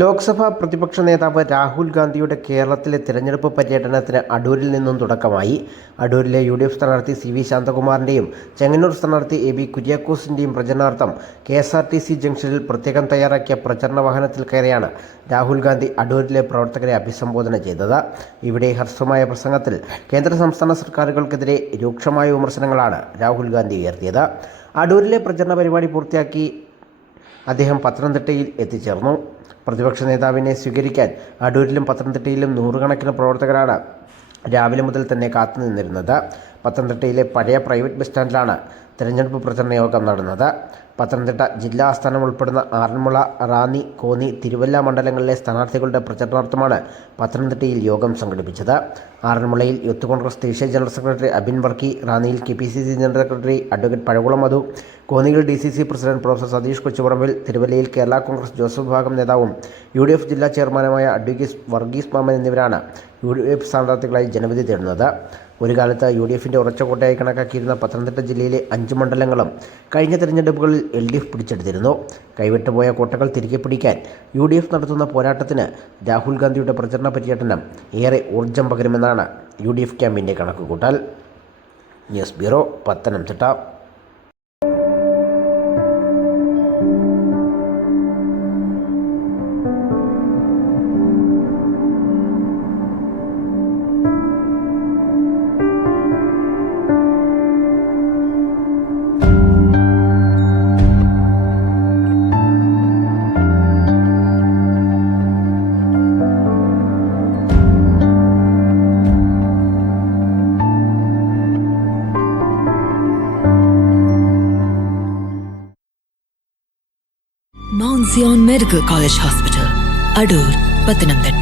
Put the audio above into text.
ലോക്സഭാ പ്രതിപക്ഷ നേതാവ് രാഹുൽ ഗാന്ധിയുടെ കേരളത്തിലെ തിരഞ്ഞെടുപ്പ് പര്യടനത്തിന് അടൂരിൽ നിന്നും തുടക്കമായി. അടൂരിലെ UDF സ്ഥാനാർത്ഥി CV ശാന്തകുമാറിൻ്റെയും ചെങ്ങന്നൂർ സ്ഥാനാർത്ഥി AB കുര്യാക്കോസിൻ്റെയും പ്രചരണാർത്ഥം KSRTC ജംഗ്ഷനിൽ പ്രത്യേകം തയ്യാറാക്കിയ പ്രചരണ വാഹനത്തിൽ കയറിയാണ് രാഹുൽ ഗാന്ധി അടൂരിലെ പ്രവർത്തകരെ അഭിസംബോധന ചെയ്തത്. ഇവിടെ ഹ്രസ്വമായ പ്രസംഗത്തിൽ കേന്ദ്ര സംസ്ഥാന സർക്കാരുകൾക്കെതിരെ രൂക്ഷമായ വിമർശനങ്ങളാണ് രാഹുൽ ഗാന്ധി ഉയർത്തിയത്. അടൂരിലെ പ്രചരണ പരിപാടി പൂർത്തിയാക്കി അദ്ദേഹം പത്തനംതിട്ടയിൽ എത്തിച്ചേർന്നു. പ്രതിപക്ഷ നേതാവിനെ സ്വീകരിക്കാൻ അടൂരിലും പത്തനംതിട്ടയിലും നൂറുകണക്കിന് പ്രവർത്തകരാണ് രാവിലെ മുതൽ തന്നെ കാത്തുനിന്നിരുന്നത്. പത്തനംതിട്ടയിലെ പഴയ പ്രൈവറ്റ് ബസ് സ്റ്റാൻഡിലാണ് തിരഞ്ഞെടുപ്പ് പ്രചരണ യോഗം നടന്നത്. പത്തനംതിട്ട ജില്ലാ ആസ്ഥാനം ഉൾപ്പെടുന്ന ആറന്മുള, റാന്നി, കോന്നി, തിരുവല്ല മണ്ഡലങ്ങളിലെ സ്ഥാനാർത്ഥികളുടെ പ്രചരണാർത്ഥമാണ് പത്തനംതിട്ടയിൽ യോഗം സംഘടിപ്പിച്ചത്. ആറന്മുളയിൽ യൂത്ത് കോൺഗ്രസ് ദേശീയ ജനറൽ സെക്രട്ടറി അബിൻ വർക്കി, റാന്നിയിൽ KPCC general secretary advocate Pazhakulam Madhu, കോന്നിയിൽ DCC president professor Satheesh Kochuparambil, തിരുവല്ലയിൽ കേരള കോൺഗ്രസ് ജോസഫ് വിഭാഗം നേതാവും UDF ജില്ലാ ചെയർമാനുമായ അഡ്വക്കേറ്റ് വർഗീസ് മാമൻ എന്നിവരാണ് UDF സ്ഥാനാർത്ഥികളായി ജനവിധി തേടുന്നത്. ഒരു കാലത്ത് UDFിൻ്റെ ഉറച്ച കോട്ടയായി കണക്കാക്കിയിരുന്ന പത്തനംതിട്ട ജില്ലയിലെ 5 മണ്ഡലങ്ങളും കഴിഞ്ഞ തെരഞ്ഞെടുപ്പുകളിൽ LDF പിടിച്ചെടുത്തിരുന്നു. കൈവിട്ടുപോയ കോട്ടകൾ തിരികെ പിടിക്കാൻ UDF നടത്തുന്ന പോരാട്ടത്തിന് രാഹുൽ ഗാന്ധിയുടെ പ്രചരണ പര്യടനം ഏറെ ഊർജം പകരുമെന്നാണ് UDF ക്യാമ്പിൻ്റെ കണക്കുകൂട്ടൽ. News bureau, Pathanamthitta. Mount Zion Medical College Hospital, Adur, Pathanamthitta.